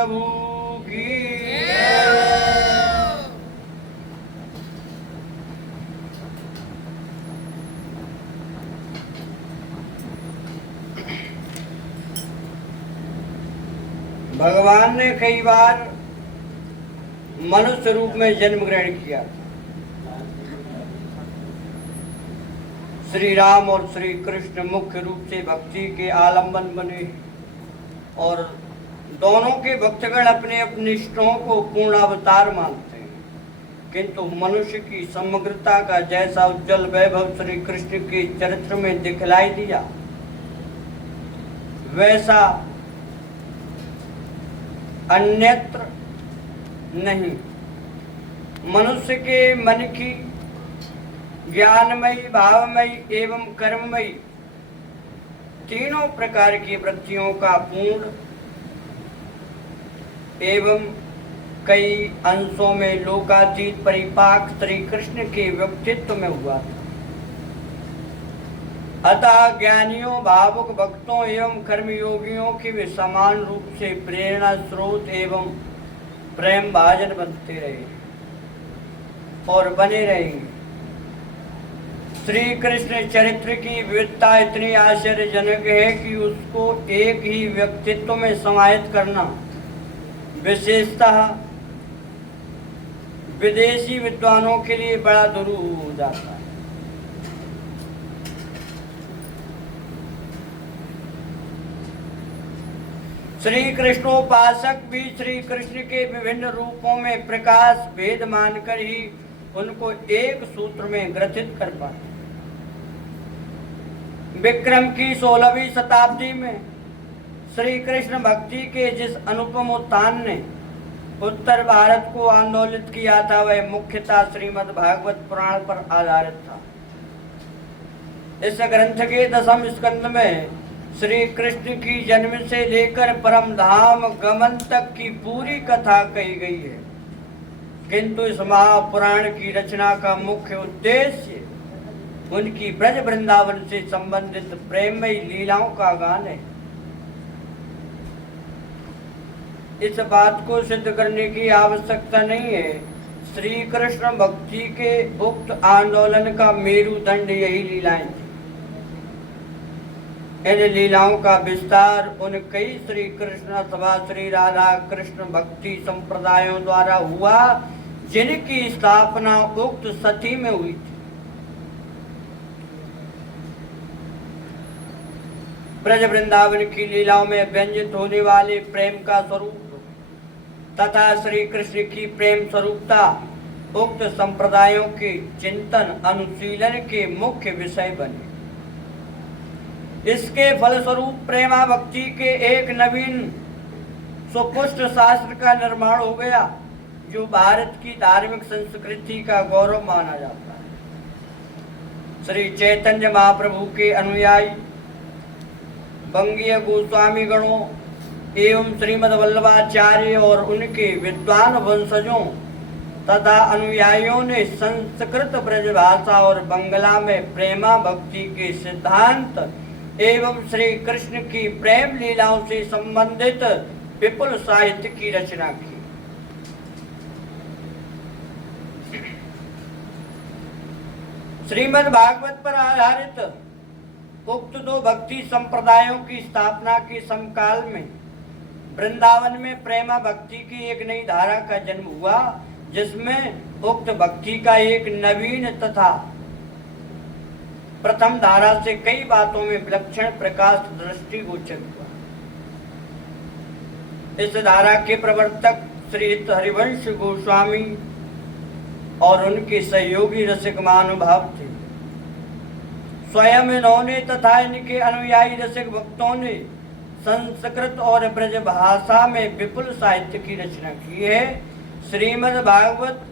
प्रभु की। भगवान ने कई बार मनुष्य रूप में जन्म ग्रहण किया। श्री राम और श्री कृष्ण मुख्य रूप से भक्ति के आलंबन बने और दोनों के भक्तगण अपने अपने इष्टों को पूर्ण अवतार मानते हैं, किंतु मनुष्य की समग्रता का जैसा उज्जवल वैभव श्री कृष्ण के चरित्र में दिखलाई दिया, वैसा अन्यत्र नहीं। मनुष्य के मन की ज्ञानमयी, भावमयी एवं कर्ममयी तीनों प्रकार की वृत्तियों का पूर्ण एवं कई अंशों में लोकातीत परिपाक श्री कृष्ण के व्यक्तित्व में हुआ था। अतः ज्ञानियों, भावुक भक्तों एवं कर्मयोगियों के वे समान रूप से प्रेरणा स्रोत एवं प्रेम भाजन बनते रहे और बने रहेंगे। श्री कृष्ण चरित्र की विविधता इतनी आश्चर्यजनक है कि उसको एक ही व्यक्तित्व में समाहित करना विशेषतः विदेशी विद्वानों के लिए बड़ा दुरूह हो जाता है। श्री कृष्णोपासक भी श्री कृष्ण के विभिन्न रूपों में प्रकाश भेद मानकर ही उनको एक सूत्र में ग्रथित कर पाते। विक्रम की 16वीं शताब्दी में श्री कृष्ण भक्ति के जिस अनुपम उत्थान ने उत्तर भारत को आंदोलित किया था, वह मुख्यतः श्रीमद् भागवत पुराण पर आधारित था। इस ग्रंथ के 10वें स्कंद में श्री कृष्ण की जन्म से लेकर परम धाम गमन तक की पूरी कथा कही गई है, किंतु इस महापुराण की रचना का मुख्य उद्देश्य उनकी ब्रज वृंदावन से संबंधित प्रेममयी लीलाओं का गान है। इस बात को सिद्ध करने की आवश्यकता नहीं है, श्री कृष्ण भक्ति के उक्त आंदोलन का मेरुदंड यही लीलाएं थी। इन लीलाओं का विस्तार उन कई श्री कृष्ण अथवा श्री राधा कृष्ण भक्ति संप्रदायों द्वारा हुआ जिनकी स्थापना उक्त सती में हुई थी। ब्रज वृंदावन की लीलाओं में व्यंजित होने वाले प्रेम का स्वरूप तथा श्री कृष्ण की प्रेम स्वरूपता उक्त संप्रदायों के चिंतन अनुशीलन के मुख्य विषय बने। इसके फलस्वरूप प्रेमा भक्ति के एक नवीन सुपुष्ट शास्त्र का निर्माण हो गया, जो भारत की धार्मिक संस्कृति का गौरव माना जाता है। श्री चैतन्य महाप्रभु के अनुयायी बंगीय गोस्वामी गणों एवं श्रीमद् वल्लभाचार्य और उनके विद्वान वंशजों तथा अनुयायियों ने संस्कृत ब्रजभाषा और बंगला में प्रेमा भक्ति के सिद्धांत एवं श्री कृष्ण की प्रेम लीलाओं से संबंधित विपुल साहित्य की रचना की। श्रीमद् भागवत पर आधारित उक्त दो भक्ति संप्रदायों की स्थापना के समकाल में वृंदावन में प्रेमा भक्ति की एक नई धारा का जन्म हुआ, जिसमें उक्त भक्ति का एक नवीन तथा प्रथम धारा से कई बातों में विलक्षण प्रकाश दृष्टिगोचर हुआ। इस धारा के प्रवर्तक श्री हरिवंश गोस्वामी और उनके सहयोगी रसिक महानुभाव थे। स्वयं इन्होंने तथा इनके अनुयायी रसिक भक्तों ने संस्कृत और ब्रज भाषा में विपुल साहित्य की रचना की है। श्रीमद् भागवत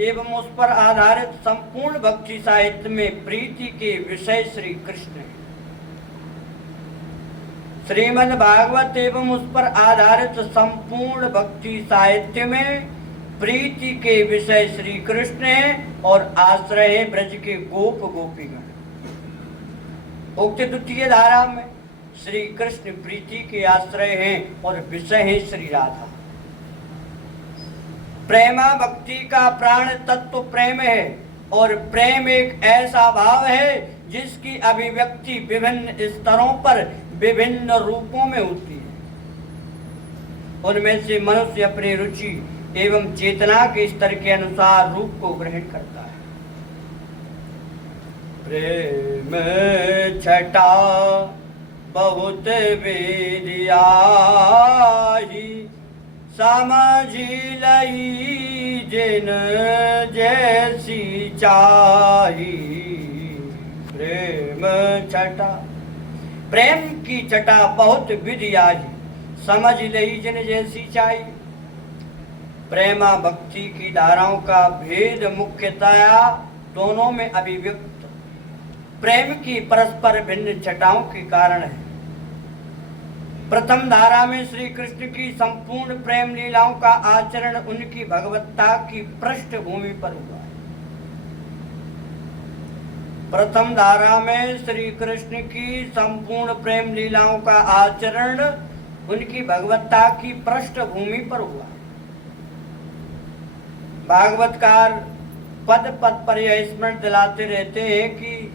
एवं उस पर आधारित संपूर्ण भक्ति साहित्य में प्रीति के विषय श्री कृष्ण है। श्रीमद् भागवत एवं उस पर आधारित संपूर्ण भक्ति साहित्य में प्रीति के विषय श्री कृष्ण है और आश्रय है ब्रज के गोप गोपीगण। उक्त द्वितीय धारा में श्री कृष्ण प्रीति के आश्रय हैं और विषय है श्री राधा। प्रेमा भक्ति का प्राण तत्व प्रेम है और प्रेम एक ऐसा भाव है जिसकी अभिव्यक्ति विभिन्न स्तरों पर विभिन्न रूपों में होती है। उनमें से मनुष्य अपनी रुचि एवं चेतना के स्तर के अनुसार रूप को ग्रहण करता है। प्रेम छटा बहुत विधियाही समझी लई जिन जैसी चाही। प्रेम छटा, प्रेम की छटा बहुत विधियाही समझ लई जिन जैसी चाही। प्रेमा भक्ति की धाराओं का भेद मुख्यतया दोनों में अभिव्यक्त प्रेम की परस्पर भिन्न छटाओं के कारण है। प्रथम धारा में श्री कृष्ण की संपूर्ण प्रेम लीलाओं का आचरण उनकी भगवत्ता की पृष्ठभूमि पर हुआ है। प्रथम धारा में श्री कृष्ण की संपूर्ण प्रेम लीलाओं का आचरण उनकी भगवत्ता की पृष्ठभूमि पर हुआ है। भागवतकार पद पद पर यह स्मरण दिलाते रहते हैं कि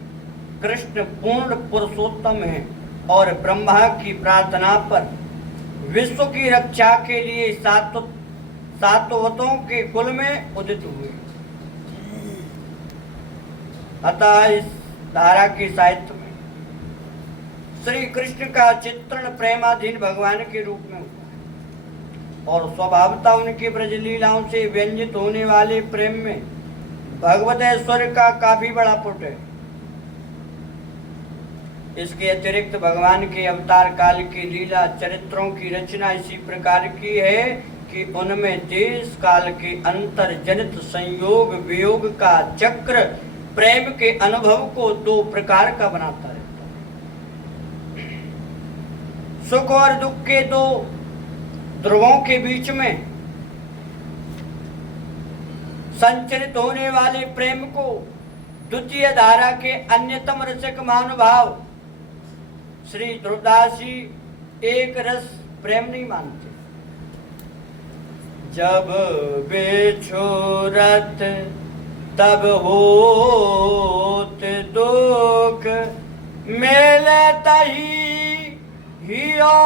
कृष्ण पूर्ण पुरुषोत्तम है और ब्रह्मा की प्रार्थना पर विश्व की रक्षा के लिए सात्वतों के कुल में उदित हुए। अतः इस धारा के साहित्य में श्री कृष्ण का चित्रण प्रेमाधीन भगवान के रूप में हुआ है और स्वभावतः उनकी ब्रज लीलाओं से व्यंजित होने वाले प्रेम में भगवत ऐश्वर्य का काफी बड़ा पुट है। इसके अतिरिक्त भगवान के अवतार काल की लीला चरित्रों की रचना इसी प्रकार की है कि उनमें देश काल के अंतर जनित संयोग वियोग का चक्र प्रेम के अनुभव को दो प्रकार का बनाता रहता है। सुख और दुख के दो ध्रुवों के बीच में संचरित होने वाले प्रेम को द्वितीय धारा के अन्यतम रसिक महानुभाव श्री ध्रुवदास जी एक रस प्रेम नहीं मानते। जब बेछोरत तब होत दुख मिलत हियो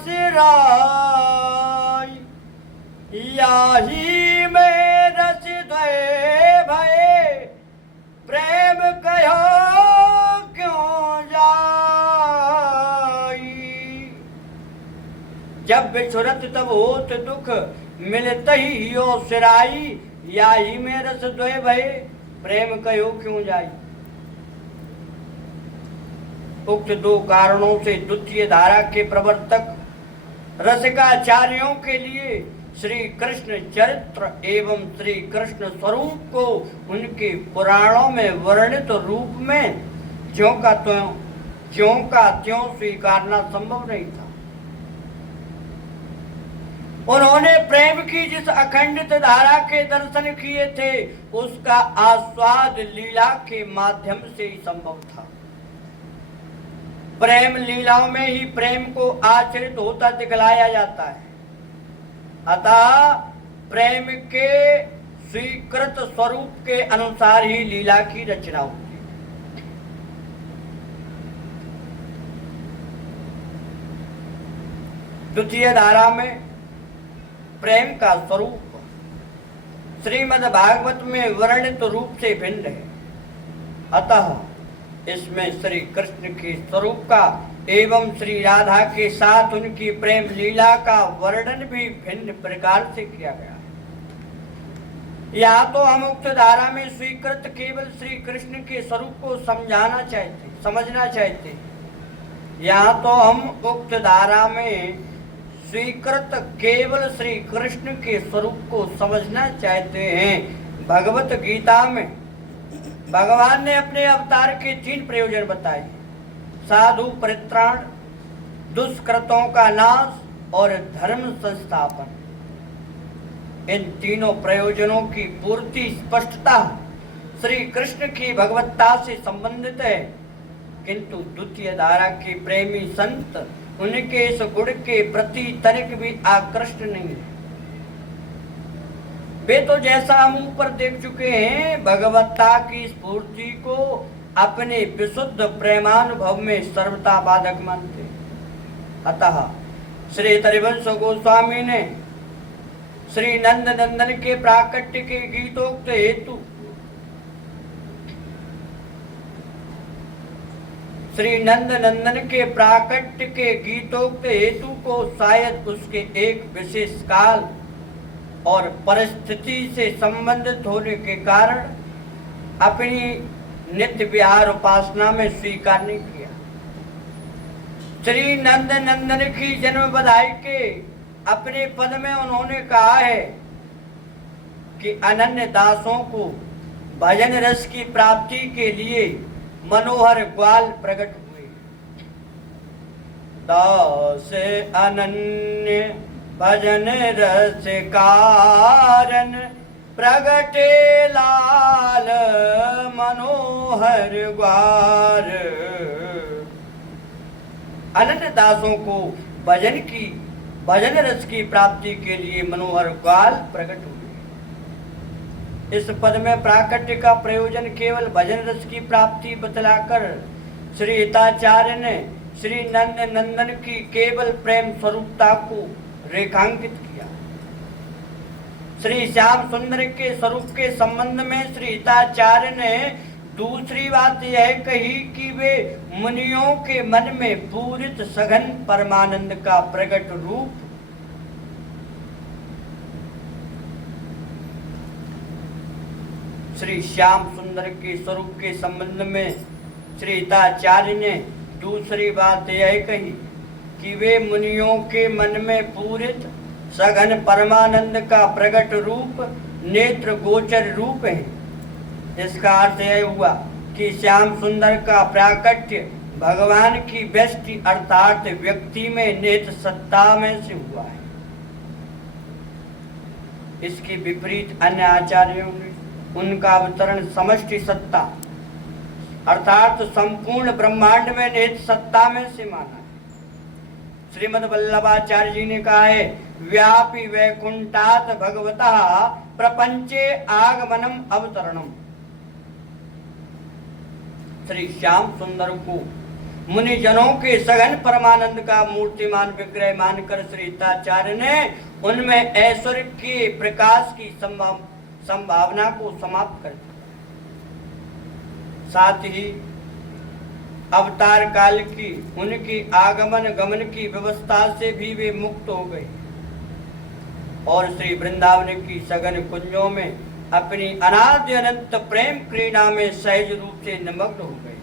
सिराय। याही में रस द्वय भय प्रेम कहो क्यों जाई। जब बिछुरत तब होत दुख मिलत हियो सिराई। याही में रस द्वय भय प्रेम कहो क्यों जाई। उक्त दो कारणों से द्वितीय धारा के प्रवर्तक रसिकाचार्यों के लिए श्री कृष्ण चरित्र एवं श्री कृष्ण स्वरूप को उनके पुराणों में वर्णित रूप में ज्यों का त्यों स्वीकारना संभव नहीं था। उन्होंने प्रेम की जिस अखंडित धारा के दर्शन किए थे उसका आस्वाद लीला के माध्यम से ही संभव था। प्रेम लीलाओं में ही प्रेम को आचरित होता दिखलाया जाता है। अतः प्रेम के स्वीकृत स्वरूप के अनुसार ही लीला की रचना होती है। द्वितीय धारा में प्रेम का स्वरूप श्रीमद् भागवत में वर्णित रूप से भिन्न है। अतः इसमें श्री कृष्ण के स्वरूप का एवं श्री राधा के साथ उनकी प्रेम लीला का वर्णन भी भिन्न प्रकार से किया गया है। यहाँ तो हम उक्त धारा में स्वीकृत केवल श्री कृष्ण के स्वरूप को समझना चाहते। यहाँ तो हम उक्त धारा में स्वीकृत केवल श्री कृष्ण के स्वरूप को समझना चाहते हैं। भगवत गीता में भगवान ने अपने अवतार के 3 प्रयोजन बताए: साधु परित्राण, दुष्कृतों का नाश और धर्म संस्थापन। इन तीनों प्रयोजनों की पूर्ति स्पष्टता श्री कृष्ण की भगवत्ता से संबंधित है, किंतु द्वितीय धारा के प्रेमी संत उनके इस गुण के प्रति तनिक भी आकृष्ट नहीं है। वे तो जैसा हम ऊपर देख चुके हैं भगवत्ता की स्फूर्ति को अपने विशुद्ध प्रेमानुभव में सर्वथा बाधक मानते हैं। अतः श्री हरिवंश गोस्वामी ने श्री नंद नंदन के प्राकट्य के गीतोक्त हेतु श्री नंद नंदन के प्राकट्य के गीतोक्त हेतु को शायद उसके एक विशेष काल और परिस्थिति से संबंधित होने के कारण अपनी नित्य विहार उपासना में स्वीकार नहीं किया। श्री नंद नंदन की जन्म बधाई के अपने पद में उन्होंने कहा है कि अनन्य दासों को भजन रस की प्राप्ति के लिए मनोहर ग्वाल प्रकट हुए। दास अनन्य भजन रस कारण प्रगटे लाल मनोहर ग्वाल। अनन्य दासों को भजन रस की प्राप्ति के लिए मनोहर ग्वाल प्रकट हुए। इस पद में प्राकट्य का प्रयोजन केवल भजन रस की प्राप्ति बतलाकर श्री हिताचार्य ने श्री नंद नंदन की केवल प्रेम स्वरूपता को रेखांकित किया। श्री श्याम सुंदर के स्वरूप के संबंध में श्री हिताचार्य ने दूसरी बात यह कही कि वे मुनियों के मन में पूरित सघन परमानंद का प्रकट रूप श्री श्याम सुंदर के स्वरूप के संबंध में श्री हिताचार्य ने दूसरी बात यह कही कि वे मुनियों के मन में पूरित सघन परमानंद का प्रकट रूप नेत्र गोचर रूप है। इसका अर्थ यह हुआ कि श्याम सुंदर का प्राकट्य भगवान की व्यष्टि अर्थात व्यक्ति में नेत्र सत्ता में से हुआ है। इसके विपरीत अन्य आचार्यों ने उनका अवतरण समष्टि सत्ता अर्थात संपूर्ण ब्रह्मांड में नेत्र सत्ता में से माना है। श्रीमद् वल्लभाचार्य जी ने कहा है व्यापी वैकुंठात भगवता प्रपंचे आगमनम अवतरणम। श्री श्याम सुंदर को मुनि जनों के सघन परमानंद का मूर्तिमान विग्रह मानकर श्री हिताचार्य ने उनमें ऐश्वर्य के प्रकाश की संभावना को समाप्त कर दिया। साथ ही अवतार काल की उनकी आगमन गमन की व्यवस्था से भी वे मुक्त हो गए और श्री वृंदावन की सघन कुंजों में अपनी अनादि अनंत प्रेम क्रीड़ा में सहज रूप से निमग्न हो गए।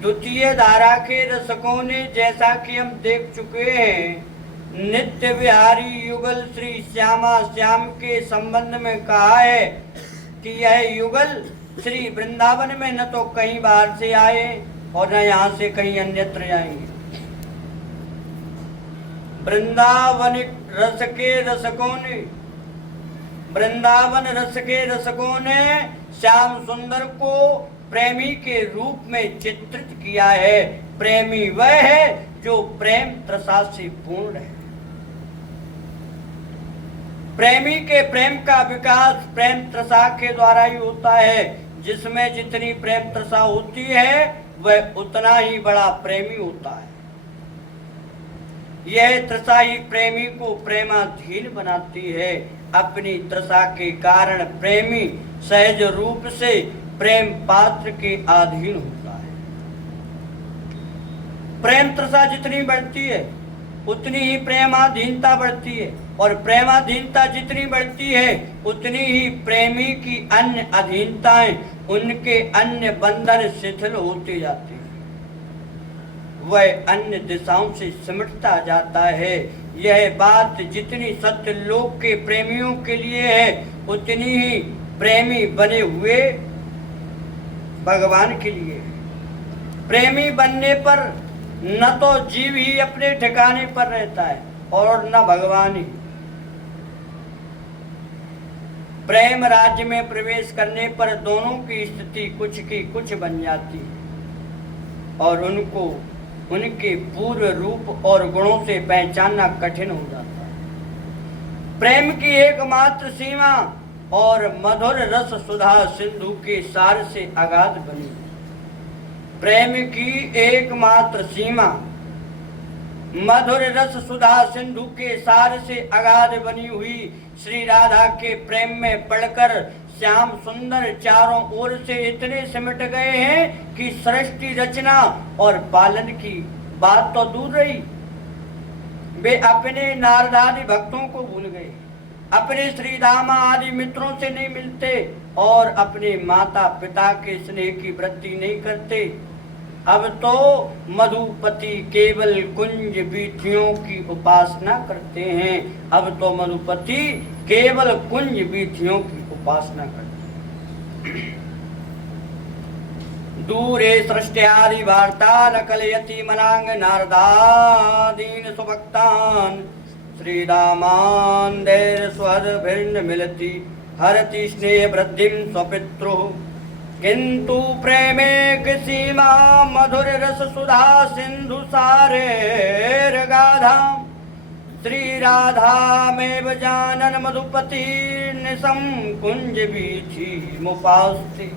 द्वितीय धारा के रसकों ने जैसा कि हम देख चुके हैं नित्य विहारी युगल श्री श्यामा श्याम के संबंध में कहा है कि यह युगल श्री वृंदावन में न तो कहीं बाहर से आए और न यहाँ से कहीं अन्यत्र आएंगे। वृंदावन रस के रसकों ने श्याम सुंदर को प्रेमी के रूप में चित्रित किया है। प्रेमी वह है जो प्रेम त्रसा से पूर्ण है। प्रेमी के प्रेम का विकास प्रेम त्रसा के द्वारा ही होता है। जिसमें जितनी प्रेम त्रसा होती है वह उतना ही बड़ा प्रेमी होता है। यह त्रसा ही प्रेमी को प्रेमाधीन बनाती है। अपनी त्रसा के कारण प्रेमी सहज रूप से प्रेम पात्र के अधीन होता है। प्रेम त्रसा जितनी बढ़ती है उतनी ही प्रेमाधीनता बढ़ती है और प्रेमाधीनता जितनी बढ़ती है उतनी ही प्रेमी की अन्य अधीनताएं उनके अन्य बंधन शिथिल होते जाते हैं। वह अन्य दिशाओं से सिमटता जाता है। यह बात जितनी सत्य लोक के प्रेमियों के लिए है उतनी ही प्रेमी बने हुए भगवान के लिए। प्रेमी बनने पर न तो जीव ही अपने ठिकाने पर रहता है और न भगवान ही। प्रेम राज्य में प्रवेश करने पर दोनों की स्थिति कुछ की कुछ बन जाती है और उनको उनके पूर्व रूप और गुणों से पहचानना कठिन हो जाता है। प्रेम की एकमात्र सीमा और मधुर रस सुधा सिंधु के सार से अगाध बनी। प्रेम की एकमात्र सीमा मधुर रस सुधा सिंधु के सार से अगाध बनी हुई श्री राधा के प्रेम में पड़कर श्याम सुंदर चारों ओर से इतने सिमट गए हैं कि सृष्टि रचना और पालन की बात तो दूर रही, वे अपने नारदादि भक्तों को भूल गए, अपने श्री दामा आदि मित्रों से नहीं मिलते और अपने माता पिता के स्नेह की वृद्धि नहीं करते। अब तो मधुपति केवल कुंज बीथियों की उपासना करते हैं। अब तो मधुपति केवल कुंज बीथियों की उपासना करते हैं। दूरे सृष्ट्यादि वार्ता न कलयति मनांग नारदादीन सुभक्तान श्रीरामान देर स्वद भिन्न मिलति हरति स्नेह वृद्धिम स्वपित्रो किंतु प्रेमे सीमा मधुर रस सुधा सिंधु सारे गाधा श्री राधा में जानन मधुपति निसम कुंज बीथी मुपास्ति।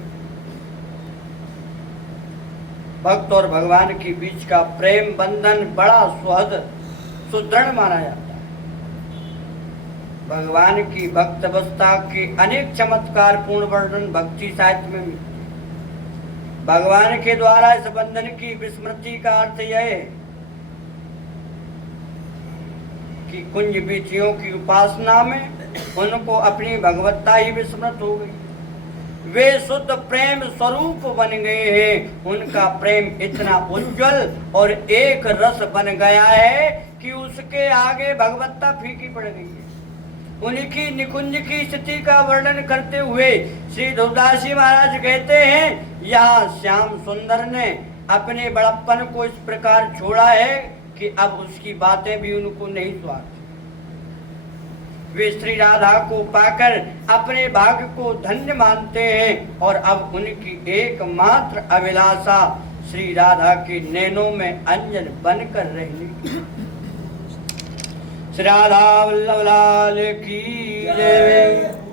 भक्त और भगवान के बीच का प्रेम बंधन बड़ा सुहद सुदृढ़ माना जाता है। भगवान की भक्त अवस्था के अनेक चमत्कार पूर्ण वर्णन भक्ति साहित्य में मिलते हैं। भगवान के द्वारा इस बंधन की विस्मृति का अर्थ यह है कि कुंज बीथियों की उपासना में उनको अपनी भगवत्ता ही विस्मृत हो गई। वे शुद्ध प्रेम स्वरूप बन गए हैं। उनका प्रेम इतना उज्जवल और एक रस बन गया है कि उसके आगे भगवत्ता फीकी पड़ गई है। उनकी निकुंज की स्थिति का वर्णन करते हुए श्री ध्रुवदास जी महाराज कहते हैं, यहाँ श्याम सुंदर ने अपने बड़प्पन को इस प्रकार छोड़ा है कि अब उसकी बातें भी उनको नहीं स्वार्थ। वे श्री राधा को पाकर अपने भाग्य को धन्य मानते हैं और अब उनकी एकमात्र अभिलाषा श्री राधा के नैनों में अंजन बनकर रहने की। श्री राधा वल्लभ लाल की जय।